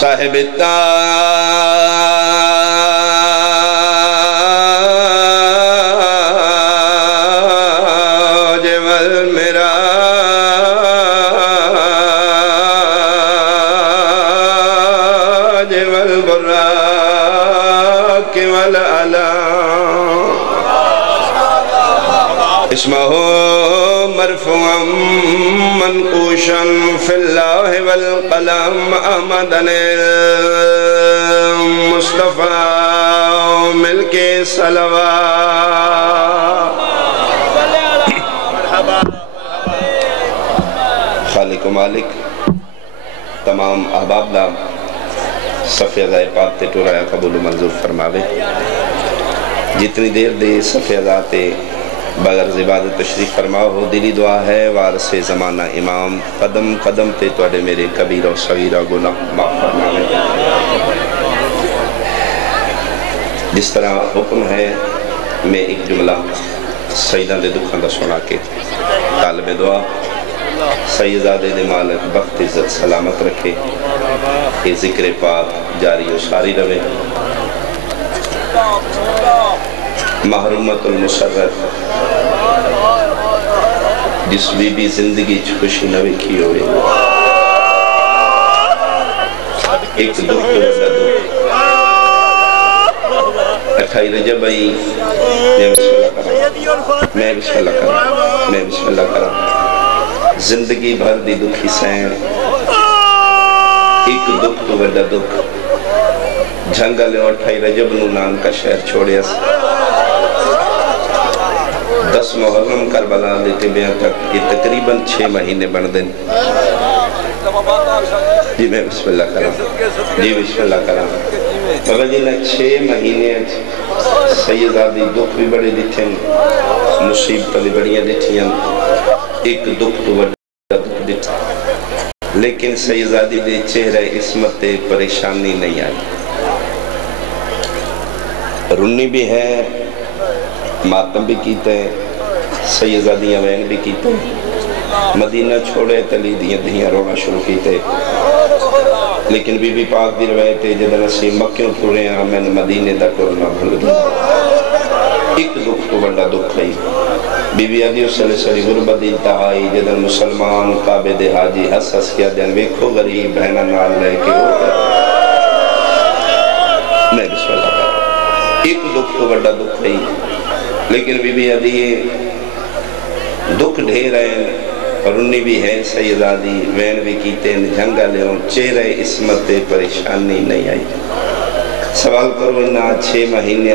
صاحب التاج والمراج والبراق والعلام اسمه مرفوعا منقوشا في الله والقلم أحمدن المصطفى ملك صلوات خالق و مالک تمام احباب دا صفحہ ازائے پاک تے ٹورایا قبول و منظور فرماوے جتنی دیر دے صفحہ ازاتے بغرض عبادت تشریف فرماؤ ہو دلی دعا ہے وارث زمانہ امام قدم قدم تے توڑے میرے کبیر و صغیرہ گناہ معاف فرماوے جس طرح حکم ہے میں ایک جملہ سیدان دے دکھاں دا سنا کے طالب دعا سیدادے دے مالک بخت عزت سلامت رکھے یہ ذکر پاک جاری و ساری روے محرومت المسرت جس بی بی زندگی خوشی نوے کی ہوئے ایک دکھ وزا دکھ اٹھائی رجب آئی میں بسم اللہ کرا زندگی بھر دی دکھی سین ایک دکھ تو وڈا دکھ جھنگل اٹھائی رجب نونان کا شہر چھوڑے اس 10 محرم کربلا دیتے بیان تک یہ تقریباً 6 مہینے بن دیں جی میں بسم اللہ کرام مگر جی نہ 6 مہینے سیدادی دکھ بھی بڑے دیتے ہیں مصیبت بھی بڑیاں دیتے ہیں ایک دکھ تو بڑا دکھ دیتے ہیں لیکن سیدادی دے چہرہ عصمت پریشانی نہیں آئی رنی بھی ہے ماتم بھی کیتے ہیں سیدادیاں وین بھی کیتے ہیں مدینہ چھوڑے تلی دیاں رونا شروع کیتے لیکن بی بی پاک دی روایتے جدن اسی مکیوں ٹورے ہیں میں نے مدینے دا ٹورنا بھول گیا ایک دکھ تو بڑا دکھ ہے بی بی عدیو صلی اللہ غربت انتہائی جدن مسلمان قابد حاجی حس حس کیا دن ویکھو غریب بہنہ نال لے کے ہو گیا میں بسم اللہ کرا ایک دکھ تو بڑا دکھ ہے لیکن بی بی عدیو دکھ ڈھیر ہیں اور انہی بھی ہے سیدادی وین بھی کیتے ہیں جھنگا لے ہوں چہرہ عصمت پریشانی نہیں آئی سوال کرو انہا 6 مہینے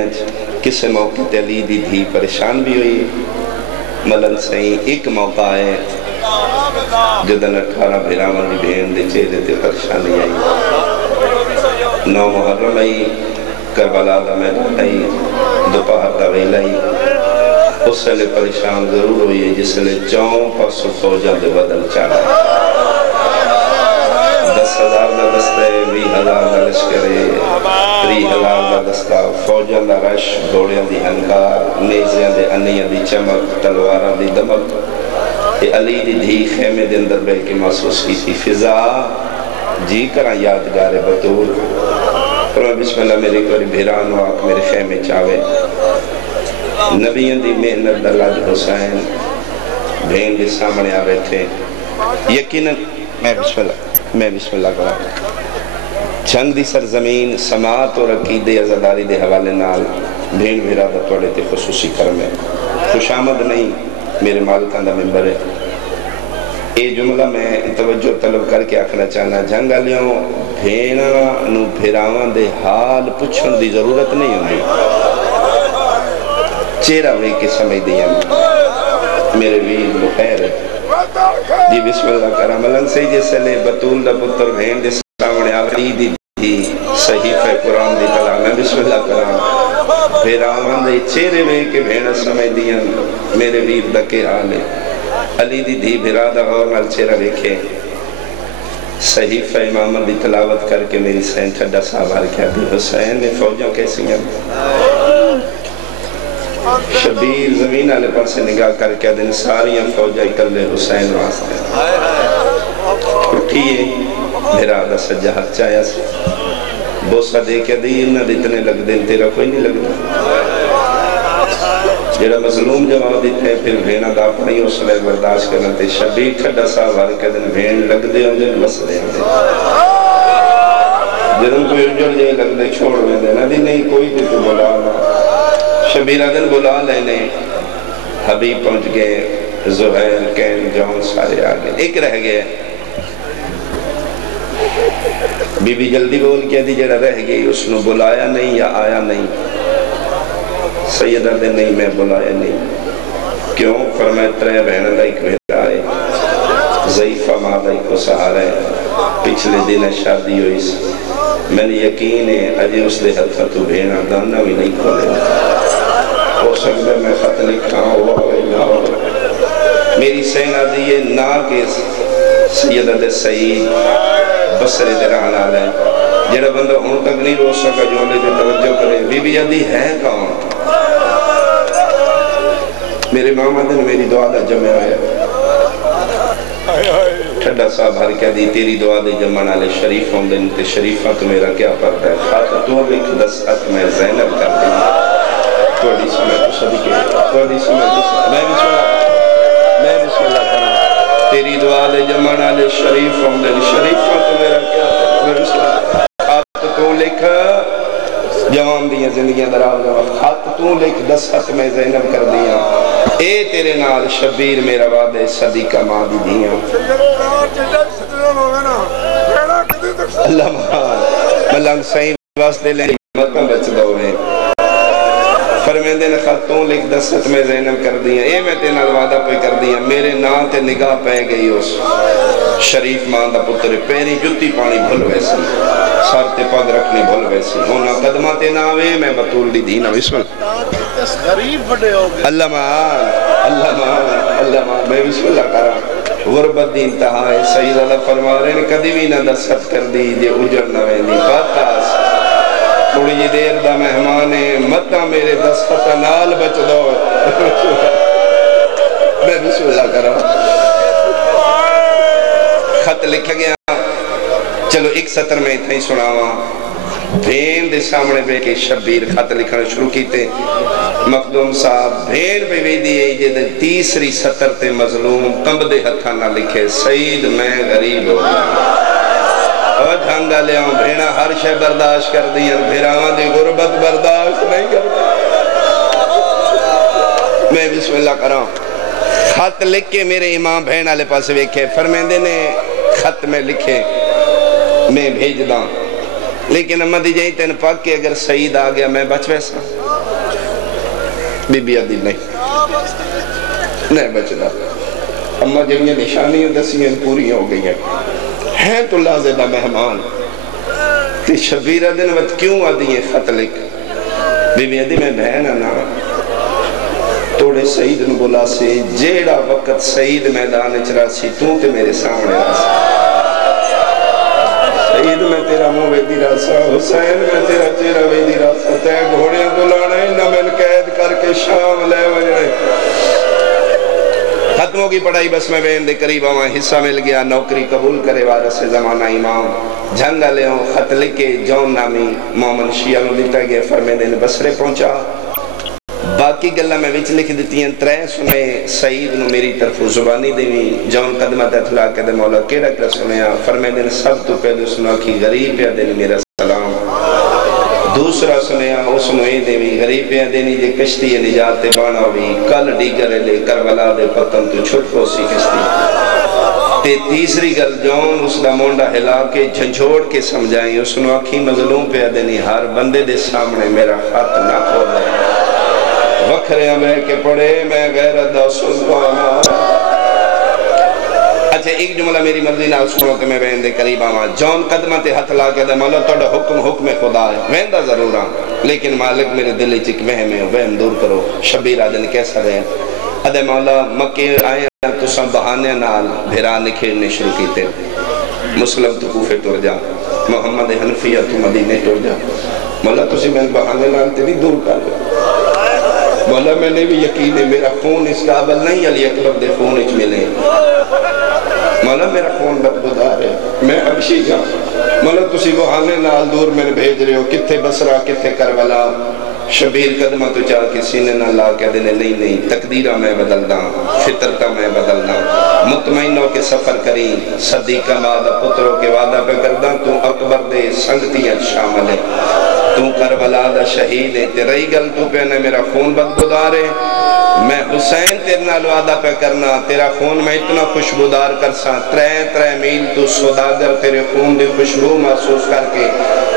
کس موقع تلی دی تھی پریشان بھی ہوئی ملن سہی ایک موقع ہے جدن 18 بھیرامان دی بہن دے چہرے تے پریشانی آئی 9 محرم آئی کربلا دا میدان آئی دوپہر دا ویل آئی اس سے لئے پریشان ضرور ہوئی ہے جس لئے 4 پاسو فوجہ دے بدل چاہا 10,000 دا دستے 20,000 دا لشکرے 30,000 دا دستا فوجہ دا رش گھوڑیاں دی ہنکار نیزیاں دے انیاں دی چمک تلواراں دی دمک یہ علی دی دھی خیمے دے اندر بے کے محسوس کی تھی فضا جی کراں یادگار بطور فرمائے بسم اللہ میرے کوئی بھیران واق میرے خیمے چاہوے نبیان دی محنت دلال حسین بھین کے سامنے آ بیٹھے یقیناً میں بسم اللہ کرا جنگ دی سرزمین سماعت اور عقیدے عزاداری دے حوالے نال بھین بھیرادہ توڑے تے خصوصی کرمے خوش آمد نہیں میرے مالکان دا ممبر ہے اے جملہ میں توجہ طلب کر کے آکھنا چاہنا جنگ آلیوں بھینا نو بھیراوان دے حال پچھن دی ضرورت نہیں ہوندی چہرہ ہوئے کے سمجھ دیا میرے ویر بخیر ہے جی بسم اللہ کرا ملن سے جیسے لے بطول دا پتر بھین دے سامنے آخری دی تھی صحیفہ قرآن دی تلا میں بسم اللہ کرا پھر آمان دے چہرے میں کہ بھینا سمجھ دیا میرے ویر دا کے حال ہے علی دی دھی بھرادہ اور نال چہرہ دیکھے صحیفہ امامت دی تلاوت کر کے میری سین ٹھڈا صاحبار کیا دی حسین نے فوجوں کیسی ہیں شبیر زمین آلے پر سے نگاہ کر کے دن ساریاں فوجہ اکلے حسین واسطے اٹھئے میرا دا سجا حق چاہیا سی بوسا دے کے دی انہاں اتنے لگ دن تیرا کوئی نہیں لگ دن جیڑا مظلوم جواب دیتے ہیں پھر بھینا دا اپنی اس لئے برداشت کرنا تے شبیر ٹھڑا سا بھر کے دن بھین لگ دے ہوں دن بس دے ہوں دن جدن کوئی اجڑ جائے لگ دے چھوڑ میں دینا دی نہیں کوئی تے تو بلا لا شبیرہ دن بلا لینے حبیب پہنچ گئے زہیر کین جون سارے آگئے ایک رہ گئے بی بی جلدی بول کیا دی جڑا رہ گئی اس نے بلایا نہیں یا آیا نہیں سیدہ دے نہیں میں بلایا نہیں کیوں فرمائے ترے بہن لائک میرا آئے ضعیفہ مادائی کو سہارے پچھلے دن شادی ہوئی میں نے یقین ہے اجے اس دے حدفہ تو بھینا دانا بھی نہیں کھولے ہو سکتا میں خط لکھا ہوا میری سینہ دیئے نا کے سیدہ دے سعید بسرے دے رہا نال ہے جڑا بندہ ان تک نہیں رو سکا جو لے دے توجہ کرے بی بی جدی ہے کون میرے ماما دن میری دعا دا جمع آیا ٹھڑا صاحب ہر کیا دی تیری دعا دے جمع نالے شریف ہوں دن تے شریفہ تو میرا کیا پڑتا ہے خاطر تو لکھ دس ات میں زینب کر دیں توڑی سمیں تو صدقے توڑی سمیں تو صدقے میں بسم اللہ کروں تیری دعا دے جمع نالے شریف ہوں دن شریفہ تو میرا کیا پڑتا ہے خط تو لکھ جوان دیا زندگیاں دراؤ جواب خط تو لکھ دس خط میں زینب کر دیا اے تیرے نال شبیر میرا وعدے صدیقہ ماں دی دیا اللہ مہان ملنگ سائیں واسطے لیں مطمئن بچ دو میں فرمیندے نے خطوں لکھ دس خط میں زینب کر دیا اے میں تے نال وعدہ پہ کر دیا میرے نا تے نگاہ پہ گئی اس شریف ماں دا پتر پیری جتی پانی بھل ویسی سار تے پگ رکھنی بھل ویسی ہونا قدمہ تے ناوے میں بطول دی دینا بسم اللہ غریب بڑے ہو گئے اللہ مان میں بسم اللہ کرا غربت دی انتہا ہے سید اللہ فرما رہے ہیں کدی بھی نہ دست کر دی جے اجر نہ ویندی باتاس تھوڑی جی دیر دا مہمانے متا میرے دست نال بچ دو میں بسم اللہ کرا خط لکھ گیا چلو ایک سطر میں اتنا ہی سناوا بھین دے سامنے بے کے شبیر خط لکھنا شروع کیتے مخدوم صاحب بھین پہ بھی دیئے جے تیسری سطر تے مظلوم کمب دے ہتھا نہ لکھے سعید میں غریب ہو گیا اور جھانگا لے آؤں بھینا ہر شے برداشت کر دیا بھیراواں دی غربت برداشت نہیں کر دیا میں بسم اللہ کراؤں خط لکھ کے میرے امام بھین آلے پاس ویکھے فرمیندے نے خط میں لکھے میں بھیج داں لیکن امہ دی جائیں تین پاک کے اگر سعید آ گیا میں بچ ویسا بی بی عدیل نہیں بچ دا امہ جنگیں نشانیاں دسیاں پوری ہو گئی ہیں تو لازدہ مہمان تی شبیرہ دن وقت کیوں آدھی ہیں خط لکھ بی بی عدیل میں بہن آنا توڑے سعید نو بولا سے جیڑا وقت سعید میدان چرا سی تو تے میرے سامنے راسا سعید میں تیرا مو ویدی راسا حسین میں تیرا چیرہ ویدی راسا تے گھوڑیاں دلانے نہ میں قید کر کے شام لے وجنے ختموں کی پڑھائی بس میں بین دے قریب آوان حصہ مل گیا نوکری قبول کرے وارث زمانہ امام جھنگا لے ہوں خط لکھے جون نامی مومن شیعہ نو دیتا گیا فرمے دن بسرے پہنچا باقی گلہ میں وچ لکھ دیتی ہیں ترے سنے سعید نو میری طرف زبانی دیوی جون قدمہ تیتھلا کے دے مولا کیڑا کر سنیا فرمے دن سب تو پہلے سنا کی غریب یا دن میرا سلام دوسرا سنیا اس نو اے دیوی غریب یا دینی جے کشتی نجات بانا ہوئی کل ڈیگر لے کربلا دے پتن تو چھٹ کو سی کشتی تے تیسری گل جون اس دا مونڈا ہلا کے جھنجھوڑ کے سمجھائیں اس نو اکھی مظلوم پہ دینی ہر بندے دے سامنے میرا خط نہ کھول دے وکھرے ہمیں کے پڑے میں غیرت دا سلطانا اچھا ایک جملہ میری مرضی نہ سنو کہ میں بین دے قریب آواں جون قدمہ تے ہتھ لا کے دے مولا توڑا حکم خدا ہے ویندہ ضرور ہاں لیکن مالک میرے دلی چک وہم ہے وہم دور کرو شبیر آدن کیسا رہے ادھے مولا مکہ آئے تو سب بہانے نال بھیرا نکھیرنے شروع کیتے مسلم تو کوفے ٹور جا محمد حنفیہ تو مدینے ٹور جا مولا تسی میں بہانے نال تیری دور کر جا مولا میں نے بھی یقین ہے میرا خون اس قابل نہیں علی اکبر دے خون اچ ملے مولا میرا خون بدبودار ہے میں اب بخشی گا مطلب تسی بہانے نال دور میں بھیج رہے ہو کتھے بصرہ کتھے کربلا شبیر قدمہ تو چاہ کے سینے نہ لا کے دینے نہیں تقدیرہ میں بدلنا فطرتہ میں بدلنا مطمئنوں کے سفر کریں صدیقہ مادہ پتروں کے وعدہ پہ کردہ تو اکبر دے سنگتیاں شامل ہے تو کربلا دا شہید ہے تیرہی گل تو پہنے میرا خون بدبودار ہے میں حسین تیرے نال وعدہ پہ کرنا تیرا خون میں اتنا خوشبودار کرسا ترے میل تو سوداگر تیرے خون دے خوشبو محسوس کر کے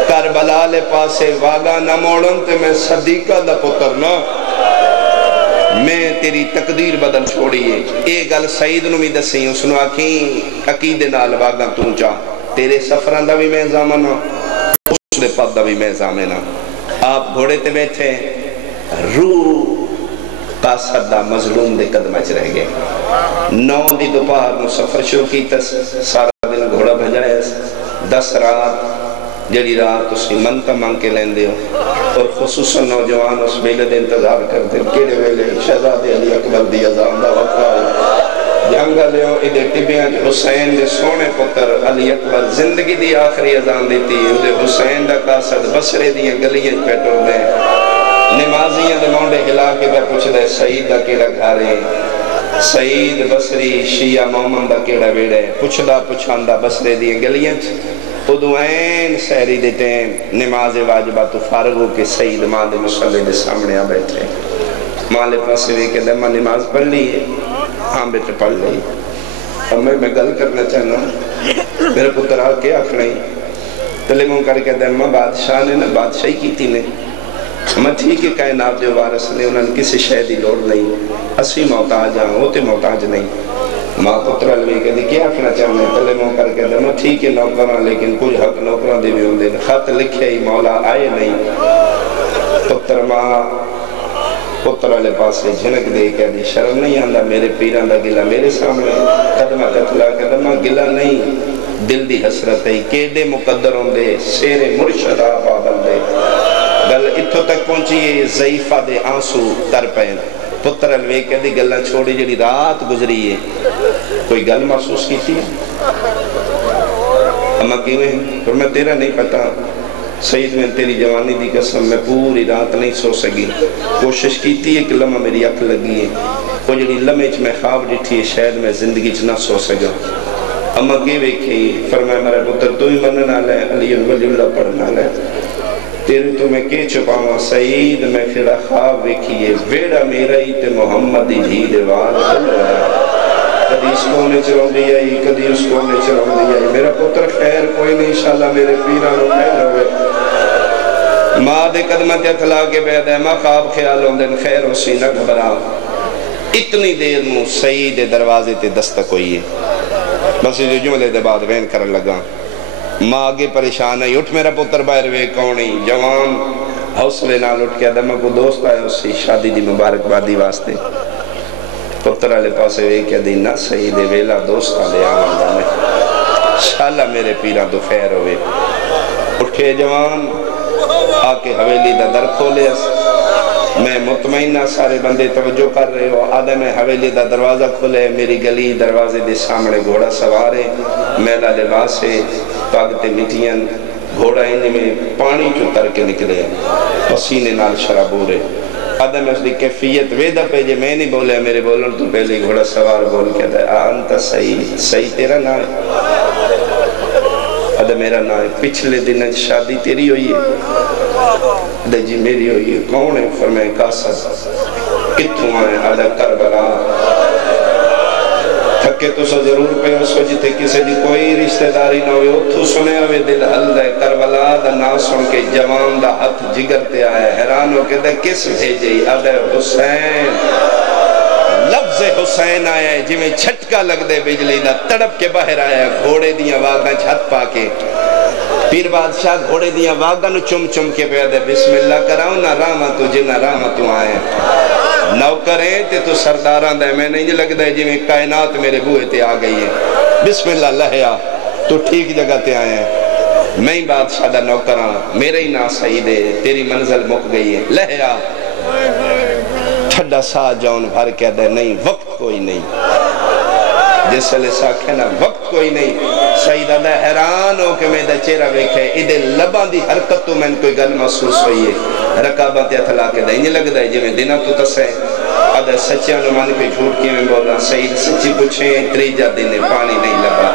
کربلا لے پاسے واگا نہ موڑن تے میں صدیقہ دا پتر نا میں تیری تقدیر بدل چھوڑیے اے گل سعید نو بھی دسیں اس نو آکھیں عقیدے نال واگا تو چاہ تیرے سفران دا بھی میں زامنہ اس دے پد دا بھی میں زامنہ آپ گھوڑے تے بیٹھے روح قاصد دا مظلوم دے قدمہ چ رہ گئے 9 دی دوپہر نو سفر شروع کی تس سارا دن گھوڑا بھجائے 10 رات جڑی رات اسی منتہ مانگ کے لین دے ہو اور خصوصاً نوجوان اس میلے دے انتظار کرتے کیڑے ویلے شہزاد علی اکبر دی عظام دا وقت جانگا لے ہو ادھے ٹبیاں حسین دے سونے پتر علی اکبر زندگی دی آخری عظام دیتی ادھے حسین دا قاصد بصرے دیاں گلیاں پیٹو دے نمازیاں دے مونڈے ہلا کے پہ پوچھ دے سعید دا کیڑا گھارے سعید بصری شیعہ مومن دا کیڑا ویڑے پوچھاندہ بصرے دیاں گلیاں ادو این سہری دے ٹیم نماز واجبہ تو فارغ ہو کے سعید ماں دے مصلی دے سامنے آ بیٹھے ماں لے پاسے بھی کہ دے ماں نماز پڑھ لی ہے ہاں بیٹے پڑھ لی اور میں گل کرنا چاہنا میرے پتر آ کے آکھنے تلے موں کر کے دے ماں بادشاہ نے نا بادشاہی کی تھی نے میں ٹھیک ہے کائنات دے وارث نے انہوں نے کسی شہدی لوڑ نہیں اسی محتاج ہاں ہوتے محتاج نہیں ماں پترہ لوی کہ دی کیا آکھنا چاہنے تلے موں کر کے دے میں ٹھیک ہے نوکران لیکن کچھ حق نوکران دے بھی ہوں دے خط لکھے ہی مولا آئے نہیں پتر ماں پترہ لے پاسے جھنک دے کہ دی شرم نہیں آندہ میرے پیران دا گلہ میرے سامنے قدمہ قتلہ قدمہ گلہ نہیں دل دی حسرت ہے کیڑے مقدر ہوں دے سیر مرشدہ پابل دے گل اتھو تک پہنچیے ضعیفہ دے آنسو تر پہن پتر الوے کہ دی گلہ چھوڑی جڑی رات گزری ہے کوئی گل محسوس کی تھی اما کیویں پر میں تیرا نہیں پتا سعید میں تیری جوانی دی قسم میں پوری رات نہیں سو سکی کوشش کی تھی ایک لمحہ میری اکھ لگی ہے وہ جڑی لمحے چ میں خواب ڈٹھی ہے شاید میں زندگی چ نہ سو سکا اما کیویں کہ فرمایا میرا پتر تو ہی مننا لے علی ولی اللہ پڑھنا لے تیرے تو میں کے چھپاواں سعید میں پھر خواب ویکھیے ویڑا میرا ہی تے محمد ہی دے وال کدی اس کونے چلوں دی آئی کدی اس کونے چلوں دی آئی میرا پتر خیر کوئی نہیں انشاءاللہ میرے پیرانو خیر ہوئے ماں دے قدمت اطلاع کے بیدہ ہے ماں خواب خیال ہوں دن خیر اسی نہ گھبرا اتنی دیر نو سعید دروازے تے دستک ہوئی ہے بس جو جملے دے بعد وین کرن لگا ماں آگے پریشان ہے اٹھ میرا پتر باہر وے کونی جوان حوصلے نال اٹھ کے دمہ کو دوست آئے اسی شادی دی مبارک بادی واسطے پتر آلے پاسے وے کیا دی نہ سعید ویلا دوست آلے آمان دانے انشاءاللہ میرے پیران تو خیر ہوئے اٹھے جوان آکے حویلی دا در کھولے میں مطمئنہ سارے بندے توجہ کر رہے ہو آدھے میں حویلی دا دروازہ کھلے میری گلی دروازے دے سامنے گھوڑا سوارے میلا لباسے پاگتے مٹیاں گھوڑا انہیں میں پانی چو تر کے نکلے پسینے نال شرابورے آدھے میں اس دی کیفیت ویدہ پہ جے میں نہیں بولے میرے بولن تو پہلے گھوڑا سوار بول کے دے آنتا صحیح تیرا نہ ہے آدھے میرا نہ ہے پچھلے دن شادی تیری ہوئی ہے دے جی میری ہوئی ہے کون ہے فرمائے قاصد کتھوں آئے آدھے کربلا تھکے تو سا ضرور پہ اس وجہ تھے کسے دی کوئی رشتہ داری نہ ہوئی اتھو سنے ہوئے دل حل دے کربلا دا نا سن کے جوان دا ہاتھ جگرتے آئے حیران ہو کے دے کس بھیجے آدھے حسین لفظ حسین آیا ہے جی میں چھٹکا لگ دے بجلی دا تڑپ کے باہر آیا ہے گھوڑے دیاں واگاں چھت پا کے پیر بادشاہ گھوڑے دیاں واگاں نو چم چم کے پہ دے بسم اللہ کراؤ نہ راما تجھے نہ راما تو آئے نوکریں تے تو سرداران دے میں نہیں لگ دے جی میں کائنات میرے بوئے تے آ گئی ہے بسم اللہ لہیا تو ٹھیک جگہ تے آئے ہیں میں ہی بادشاہ دا نوکران میرے ہی نا سعید ہے تیری منزل مک گئی ہے لہیا ٹھڈا سا جاؤن بھر کہہ دے نہیں وقت کوئی نہیں جس لئے ساکھے نا وقت کوئی نہیں سیدہ دا حیران ہو کہ میں دا چہرہ ویکھے ادھے لبان دی حرکت تو میں کوئی گل محسوس ہوئی ہے رکابہ تے اتھلا کے دا انہیں لگ دا ہے جی میں دینا تو تسے ادھے سچیاں نمان پہ جھوٹ کی میں بولا سید سچی پوچھیں تریجہ دینے پانی نہیں لگا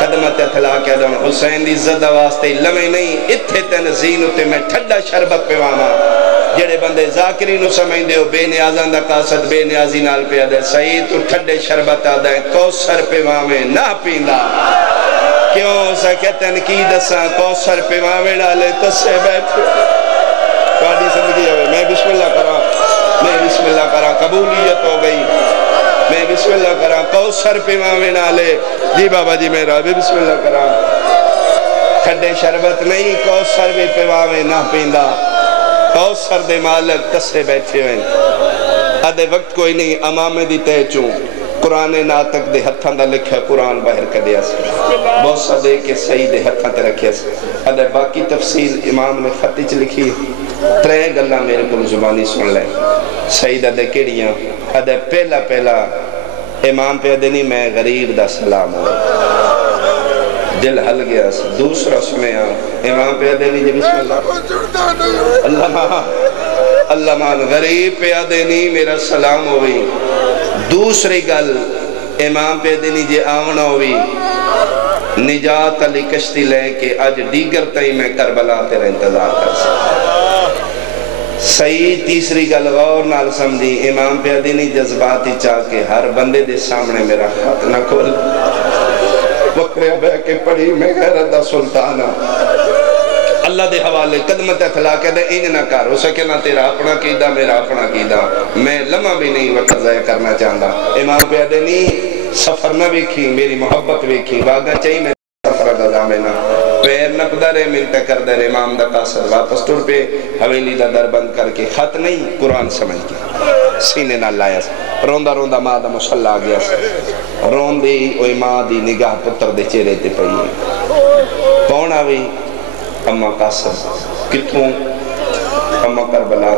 قدمت اتھلا کے دا حسین دی زدہ واسطے لمحے نہیں اتھے تنزین اتے میں ٹھڈا شربت پہ واما جڑے بندے ذاکری نو سمجھ دے ہو بے نیازان دا قاصد بے نیازی نال پہ آدھے سعید تو ٹھڈے شربت آدھے کوسر پہ وامے نہ پیندا کیوں سکے تنقید اساں کوسر پہ وامے ڈالے تو سے بیٹھے کاڑی زندگی ہوئے میں بسم اللہ کرا قبولیت ہو گئی میں بسم اللہ کرا کوسر پہ وامے ڈالے جی بابا جی میرا بھی بسم اللہ کرا ٹھڈے شربت نہیں کوسر پہ وامے نہ پیندا کوسر دے مالک تسے بیٹھے ہوئے آدھے وقت کوئی نہیں امامے دی تے چوں قرآن ناتک دے ہتھاں دا لکھا قرآن باہر کر دیا سے بہت سا دے کے صحیح دے ہتھاں تے رکھیا سے آدھے باقی تفصیل امام نے خطی چ لکھی ترے گلہ میرے کو زبانی سن لے صحیح دے کیڑیاں آدھے پہلا امام پہ آدھے نہیں میں غریب دا سلام ہوں دل حل گیا دوسرا سنیا امام پہ آدھے نہیں جی بسم اللہ مان غریب پہ آدھے نہیں میرا سلام ہوئی دوسری گل امام پہ آدھے نہیں جی آونا ہوئی نجات علی کشتی لے کے آج دیگر تائی میں کربلا تیرے انتظار کر سکتا صحیح تیسری گل غور نال سمجھی امام پہ آدھے نہیں جذباتی چاہ کے ہر بندے دے سامنے میرا خط نہ کھول وقرے بے کے پڑھی میں غیرت دا سلطانہ اللہ دے حوالے قدمت اخلا کے دے انج نہ کر ہو سکے نہ تیرا اپنا کیدہ میرا اپنا کیدہ میں لمحہ بھی نہیں وقت ضائع کرنا چاہتا امام پہ آدھے نہیں سفر نہ ویکھی میری محبت ویکھی واگا چاہی میں سفر دا زامنہ پیر نقدر منتہ کر در امام دا قاصد واپس ٹور پہ حویلی دا در بند کر کے خط نہیں قرآن سمجھ کے سینے نہ لایا روندہ ماں دا مسلح آ گیا روندی اوہ ماں دی نگاہ پتر دے چہرے تے پئی کون آوی اماں قاسم کتھوں اماں کربلا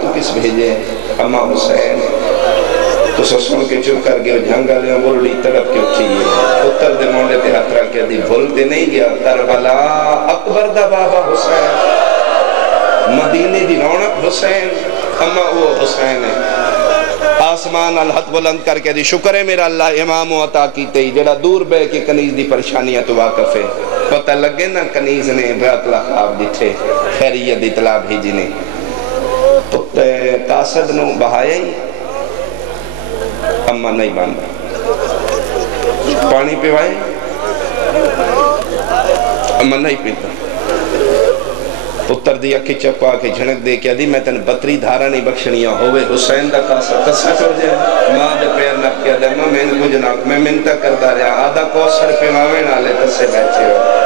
تو کس بھیجے اماں حسین تو سسن کے چپ کر گئے جھنگا لیا بولڑی تڑپ کے اٹھی پتر دے مونڈے تے ہتھ رکھ کے دی بھولتے نہیں گیا کربلا اکبر دا بابا حسین مدینے دی رونق حسین اماں وہ حسین ہے آسمان الحد بلند کر کے دی شکر ہے میرا اللہ امام و عطا کیتے ہی جڑا دور بے کے کنیز دی پریشانیاں تو واقف ہے پتہ لگے نا کنیز نے رات خواب دیٹھے خیریت اطلاع بھیجی نے تو قاصد نو بہایا ہی اماں نہیں باندھا پانی پیوائے اماں نہیں پیتا پتر دیا کی چپا کے جھنک دے کیا دی میں تن بطری دھارا نہیں بخشنیاں ہوئے حسین دا قاصد قصہ کر جائے ماں دے پیر نپ کیا دے ماں میں کو جناب میں منتہ کردہ رہا آدھا کوسر پہ ماوے نالے تسے بیٹھے ہو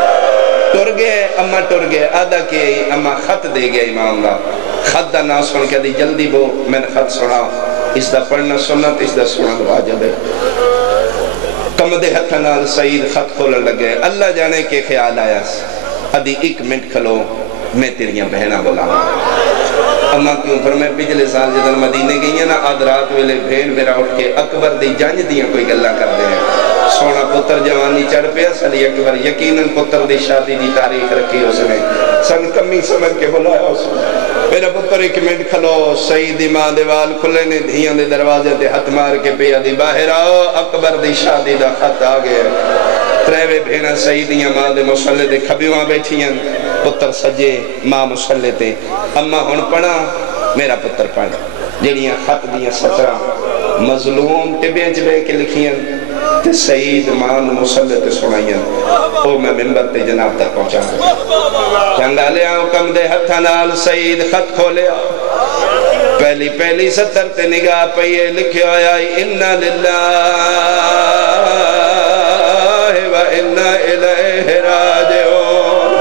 ٹر گئے آدھا کی اماں خط دے گیا امام دا خط دا نا سن کیا دی جلدی بو میں نے خط سنا اس دا پڑھنا سنت اس دا سنت واجب ہے کمدے ہتھنال سعید خط کھولن لگے اللہ جانے کے خیال آیا ادھی ایک منٹ کھلو میں تیریاں بہنہ بولا اماں کیوں پر میں پچھلے سال جدن مدینے گئی ہیں نا آدھ رات ویلے بھین میرا اٹھ کے اکبر دی جانج دیاں کوئی گلہ کر دے ہیں سونا پتر جوانی چڑھ پیا سلی اکبر یقیناً پتر دی شادی دی تاریخ رکھی اس نے سن کمی سمجھ کے بلایا اس نے میرا پتر ایک منٹ کھلو سعید امام دیوال کھلے نے دھیاں دے دروازے تے ہتھ مار کے پیا دی باہر آؤ اکبر دی شادی دا خط آگئے تریوے بھینا سعیدیاں ماں دے مسلح دے کھبیواں بیٹھیاں پتر سجے ماں مسلح تے اماں ہن پڑھا میرا پتر پڑھا جڑیاں خط دیاں سترہ مظلوم ٹبیاں چبے کے لکھیاں تے سعید ماں مسلح تے سنائیاں او میں ممبر تے جناب تک پہنچا جنگا لے آؤ کم دے ہتھا نال سعید خط کھولے آؤ پہلی ستر تے نگاہ پہیے لکھے آیا اِنَّا لِلَّهِ وَإِنَّا إِلَيْهِ رَاجِعُونَ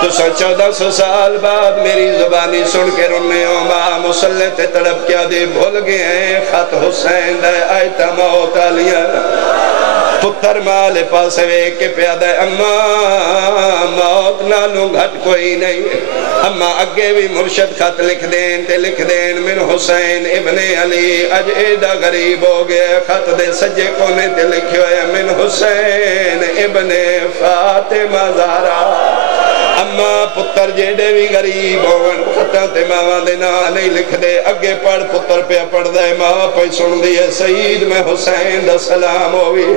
تو 1400 سال بعد میری زبانی سن کے رنے ہو ماں مسلح تے تڑپ کیا دے بھول گئے ہیں خط حسین دے آئیتا موت آلیاں پتر مال پاس ویک کے پیادہ اما موت نالوں گھٹ کوئی نہیں اما اگے بھی مرشد خط لکھ دین تے لکھ دین من حسین ابن علی اج ایڈا غریب ہو گیا خط دے سجے کونے تے لکھے ہوئے من حسین ابن فاطمہ زہرا اما پتر جیڑے بھی غریب ہون خطاں تے ماواں دے نا نہیں لکھ دے اگے پڑھ پتر پہ پڑھ دے ماں پہ سن دیے سعید میں حسین دا سلام ہوئی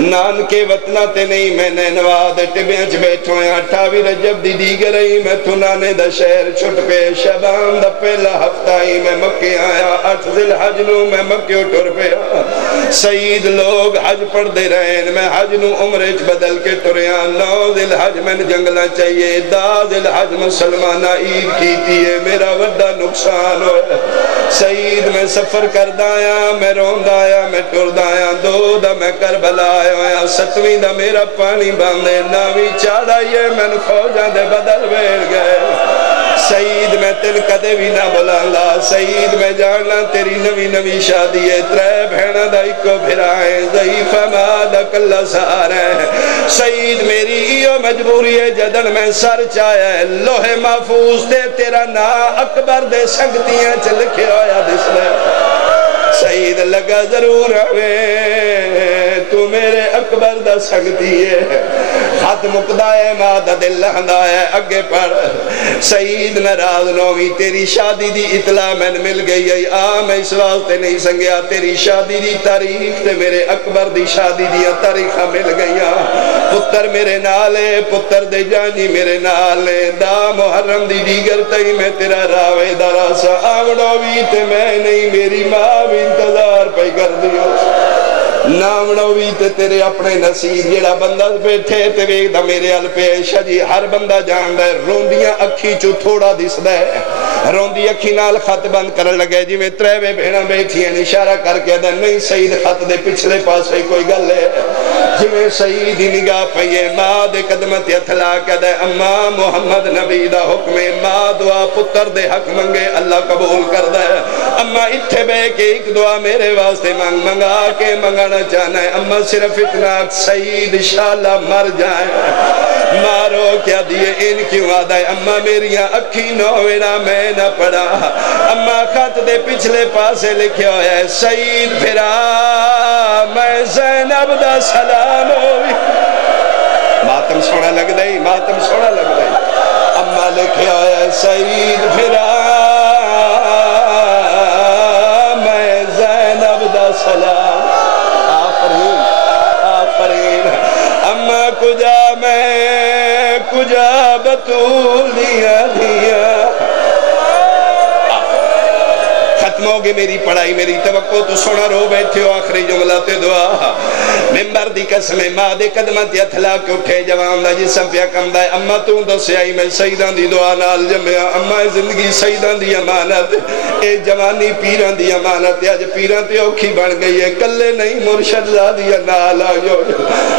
نان کے وطنہ تے نہیں میں نینوا دے ٹبیاں چ بیٹھو ہیں 28 رجب دی دیگر رہی میں تھنانے دا شہر چھٹ پہ شبان دا پہلا ہفتہ ہی میں مکے آیا 8 ذی الحج نو میں مکے ٹر پہ سعید لوگ حج پڑھ دے رہے میں حج نو عمرے چ بدل کے ٹریاں 9 ذی الحج میں جنگلہ چاہیے 10 ذی الحج مسلمانہ عید کیتی ہے میرا وڈا نقصان ہوئے سعید میں سفر کردایا میں روندایا میں ٹردایا 2 دا میں کربلا آیا 7ویں دا میرا پانی باندھے 9ویں چاڑا یہ میں فوجاں دے بدل بیٹھ گئے سعید میں تن کدے بھی نہ بلانا سعید میں جاننا تیری نوی نوی شادی ہے 3 بھینا دا ایکو بھرائیں ضعیف مادہ کلہ سارے سعید میری ایو مجبوری ہے جدن میں سر چایا ہے لوح محفوظ تے تیرا نا اکبر دے سنگتیاں چلکے ہویا دس لے سعید لگا ضرور ہوئے تو میرے اکبر دا سنگتی ہے خط مقدہ ہے مادہ دل لہندہ ہے اگے پڑھ سعید ناراض نوی تیری شادی دی اطلاع میں مل گئی ہے میں اس واسطے نہیں سنگیا تیری شادی دی تاریخ تے میرے اکبر دی شادی دی تاریخہ مل گئی پتر میرے نالے پتر دے جانی میرے نالے دا محرم دی دیگر تئی میں تیرا راوے دارا سا آمڑوی تے میں نہیں میری ماں بھی انتظار پہ کر دیو نامنوی تے تیرے اپنے نصیب جیڑا بندہ بیٹھے تے ویک دا میرے ال پیش جی ہر بندہ جان دے روندیاں اکھی چو تھوڑا دس دے روندی اکھی نال خط بند کر لگے جی میں 3 بھیڑا بیٹھی ہیں اشارہ کر کے دے نہیں سعید خط دے پچھلے پاس ہے کوئی گل ہے جی میں سعید نگاہ پہیے ماں دے قدمت اتھلا کے دے اما محمد نبی دا حکم ماں دعا پتر دے حق منگے اللہ قبول کر دے اما اتھے بے کے ایک دعا میرے واسطے منگا کے منگانا چاہنا ہے اما صرف اتنا سعید انشاءاللہ مر جائے مارو کیا دیئے ان کیوں آدھا ہے اما میریاں اکھی نوینا میں نہ پڑا اما خط دے پچھلے پاسے لکھے ہویا ہے سعید پھرا میں زینب دا سلام ہوئی ماتم سونا لگ دائی ماتم سونا لگ دائی اما لکھے ہویا ہے سعید پھرا میں زینب دا سلام کجا میں کجا بطول دیا ختم ہوگی میری پڑھائی میری توقع تو سونا رو بیٹھے ہو آخری جملہ تے دعا ممبر دی قسم ماں دے قدمت یتھلا کے اٹھے جوان دا جسم پیا کم دائے اما تو دسے آئی میں سیدان دی دعا نال جمعہ اما زندگی سیدان دی امانت اے جوانی پیران دی امانت آج پیران تے اوکھی بن گئی ہے کلے نہیں مرشد زادی نال آگو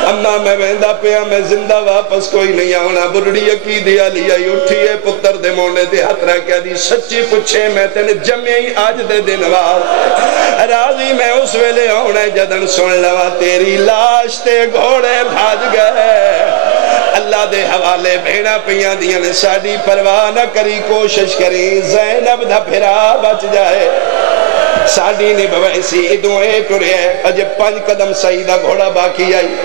اما میں ویندہ پیا میں زندہ واپس کوئی نہیں آونا بڑھڑی اکی دیا لیا اٹھی ہے پتر دے مونے دے ہترہ کیا دی سچی پچھے میں تینے جمعی آج دے دن وار راضی میں اس ویلے ہونے جدن سن لوا تیری لاش تے گھوڑے بھاج گئے اللہ دے حوالے بھیڑا پیاں دیاں نے ساڑی پرواہ نہ کری کوشش کری زینب دا پھرا بچ جائے ساڑی نے بویسی ادوں اے ٹرے اجے 5 قدم سعیدہ گھوڑا باقی آئی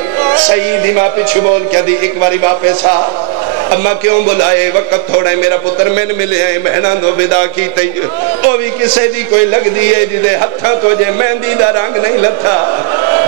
سعیدی ماں پیچھو بول کیا دی ایک باری واپس آ اما کیوں بلائے وقت تھوڑے میرا پتر میں نے ملے ہیں بہنان دو ودا کی تی او بھی کسے دی کوئی لگ دیئے جدے ہتھاں تو جے مہندی دا رنگ نہیں لتھا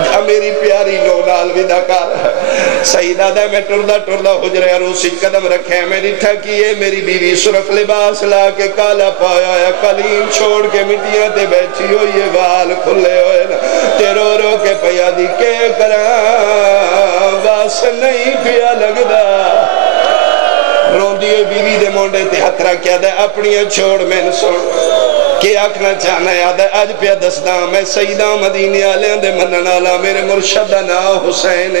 جا میری پیاری نونال ودا کر سعیدہ دے میں ٹردہ حجرے عروسی قدم رکھے میں نٹھا کیے میری بیوی سرخ لباس لا کے کالا پایا یا قلیم چھوڑ کے مٹیاں تے بیٹھی ہو یہ وال کھلے ہوئے تے رو رو کے پیا دی کے کرام باس نہیں پیا لگ دا روندی بیوی دے مونڈے تے ہترہ کیا دے اپنی چھوڑ میں سن کہ آکھنا چاہنا یاد ہے آج پہ دسنا میں سیدہ مدینے آلیاں دے منن آلا میرے مرشد نا حسین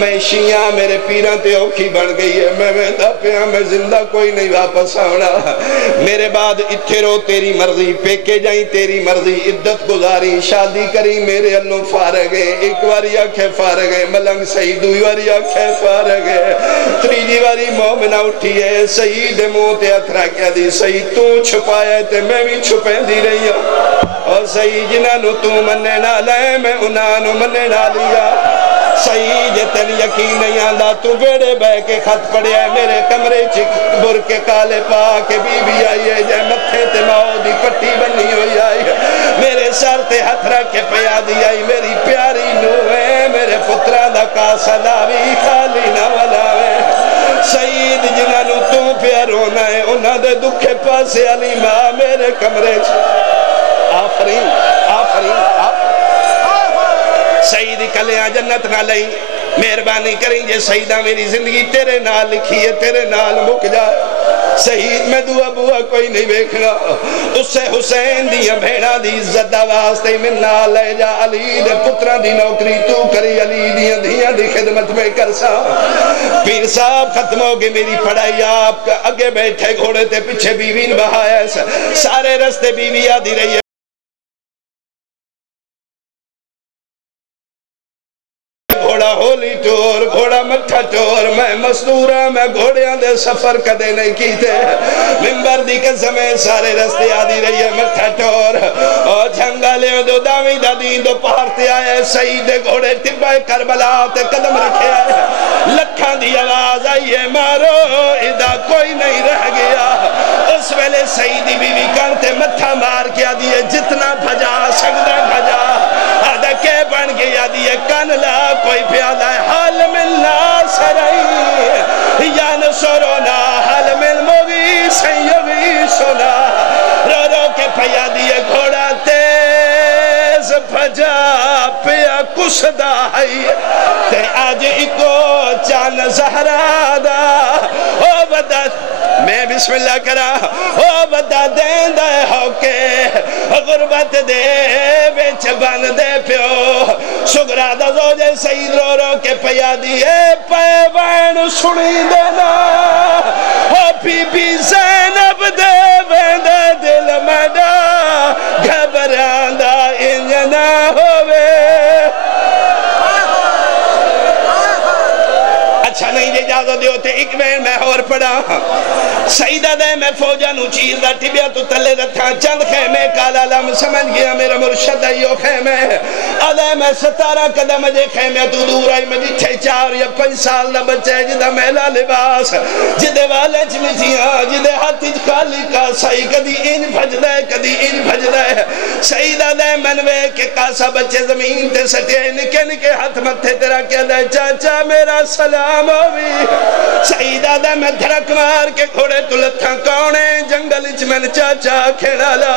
میں شیعہ میرے پیران تے اوکھی بڑھ گئی ہے میں ویدہ پیا میں زندہ کوئی نہیں واپس آنا میرے بعد اتھے رو تیری مرضی پیکے جائیں تیری مرضی عدت گزاری شادی کری میرے اللہ فارغ ہے ایک واری آنکھیں فارغ ہے ملنگ سعید دوئی واری آنکھیں فارغ ہے تریجی واری مومنہ اٹھی ہے سعید موت اتھرا کیا دی سعید تو چھپایا تے میں بھی چھپیں دی رہی ہوں اور سعید جنہوں تو مننے نہ لائے میں انہوں مننے نہ لیا سعید تن یقین نہیں آندہ تو بیڑے بے کے خط پڑے ہے میرے کمرے چک بر کے کالے پا کے بی بی آئی ہے جائے متھے تے ماؤ دی پٹی بنی ہوئی آئی میرے سر تے ہتھ رکھ کے پیا دی آئی میری پیاری نوے میرے پترہ دا کاسا لاوی خالی نہ ولاوے سعید جنہوں تو پیا رونا ہے انہوں دے دکھے پاسے علی ماں میرے کمرے آفرین سعید کلیاں جنت نہ لئی مہربانی کریں جے سعیدہ میری زندگی تیرے نال لکھی ہے تیرے نال مک جائے سعید میں دعا بوا کوئی نہیں بیکھنا اس سے حسین دیا بھیڑا دی عزت دا واسطے میں نہ لے جا علی دے پترہ دی نوکری تو کری علی دیا دی خدمت میں کرسا پیر صاحب ختم ہو گئے میری پڑھائی آپ کا اگے بیٹھے گھوڑے تے پچھے بیوین بہایا سارے رستے بیوی آدھی رہی ہے ہولی ٹور گھوڑا مٹھا ٹور میں مصدورہ میں گھوڑیاں دے سفر کدے نہیں کی تھے ممبر دی قسمیں سارے رستے آدھی رہی ہے مٹھا ٹور اور جھنگا لے دو داوی دا دین دو پہارتے آئے سعید گھوڑے ٹبائے کربلا تے قدم رکھے آئے لکھاں دی آواز آئیے مارو ادا کوئی نہیں رہ گیا اس ویلے سعیدی بیوی کرتے مٹھا مار کیا دیئے جتنا بھجا سگدہ بھجا آدھا کے بن گیا دیئے کانلا کوئی پیادہ ہے حال ملنا سرائی یا نصرونا حال مل موی سیوی سنا رو رو کے پیا دیئے گھوڑا تیز بھجا پیا کسدہ ہے تے آج ایکو چان زہرہ دا او بدا میں بسم اللہ کرا او بدا دین دے ہو کے غربت دے بیچ بان دے پیو سگرہ دا زوجے سعید رو رو کے پیا دیئے پے بین سنی دینا او بی بی زینب دے بیندے دل مڈا گھبراندہ انجنا ہوئے اچھا نہیں جے اجازت دے ہوتے ایک بین میں اور پڑھا سعیدہ دے میں فوجہ نو چیز دا ٹبیا تو تلے رتھا چند خیمے کالا لم سمجھ گیا میرا مرشد ایو خیمے علیہ میں 17 قدم جے خیمے تو دور آئی مجھے 6 یا 5 سال دا بچے جدہ میلا لباس جدے والے چمٹیاں جدے ہاتھ خالی کا سائی کدی ان بھج دے کدی ان بھج دے سعیدہ دے منوے کے کاسا بچے زمین تے سٹے نکے نکے ہاتھ متھے تیرا کیا دے چاچا میرا سلام ہوئی سعیدہ دے میں دھرک مار کے گھوڑے تلتھاں کونے جنگل چمن چاچا کھیڑا لا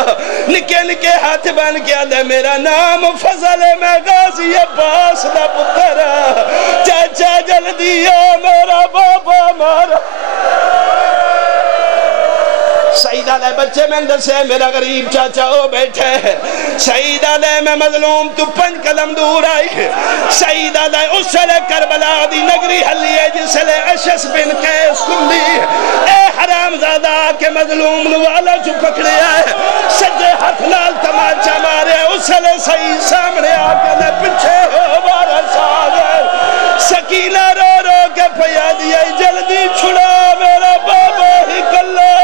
نکے نکے ہاتھ بن کیا دے میرا نام فضل میں غازی عباس دا پترہ چاچا جلدی میرا بابا مارا سعیدہ لے بچے میں اندر سے میرا غریب چاچا ہو بیٹھے سعیدہ لے میں مظلوم تو 5 قدم دور آئی سعیدہ لے اس لے کربلا دی نگری حلی ہے جس لے اشس بن قیس کندی اے حرام زادہ کے مظلوم نوالا جو پکڑے آئے سجے ہاتھ لال تماچا مارے اس لے سعید سامنے آکے لے پچھے ہو بارا ساگر سکینہ رو رو کے پیا دیا جلدی چھڑا میرا بابا ہی کلار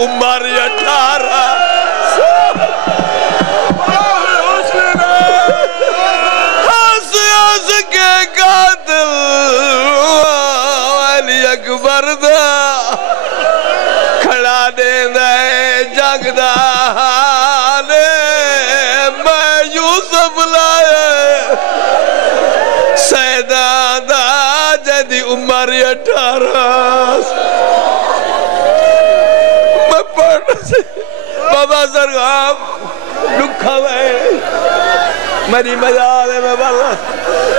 عمر 18 اکبر دا کھڑا دے دے جگ دا میں یوسف لائے سیدہ دا جدی عمر 18 میں پڑھ بابا سرگام لکھا ہوئے میری مجال ہے میں بابا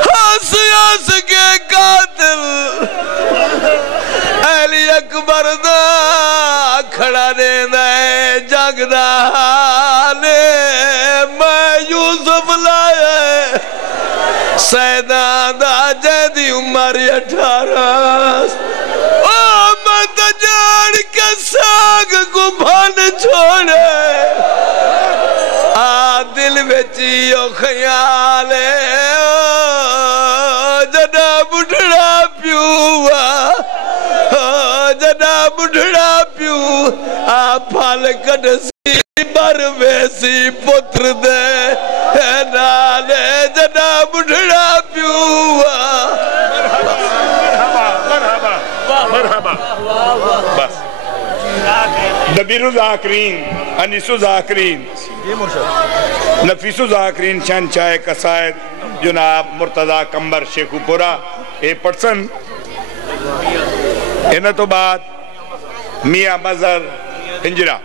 ہنس ہنس کے قاتل علی اکبر دا کھڑا دے دے جگ دا میں یوسف لائے سیدہ دا جدی عمر 18 میں تجاڑ کے ساگ کو بھن چھوڑے دل بچیو خیال جدا بڑھڑا پیوا جدا بڑھڑا پیو پھل کٹ سی بر ویسی پتر دے نالے جدا بڑھڑا پیوا مرحبا بس دبیر الذاکرین انیس الذاکرین نفیس الذاکرین شان چائے قصائد جناب مرتضی کمبر شیخو پورا اے پرسن انہ تو بعد میاں مظہر ہنجرہ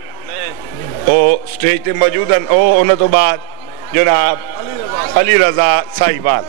او سٹیج تے موجودن او انہ تو بعد جناب علی رضا سائیوال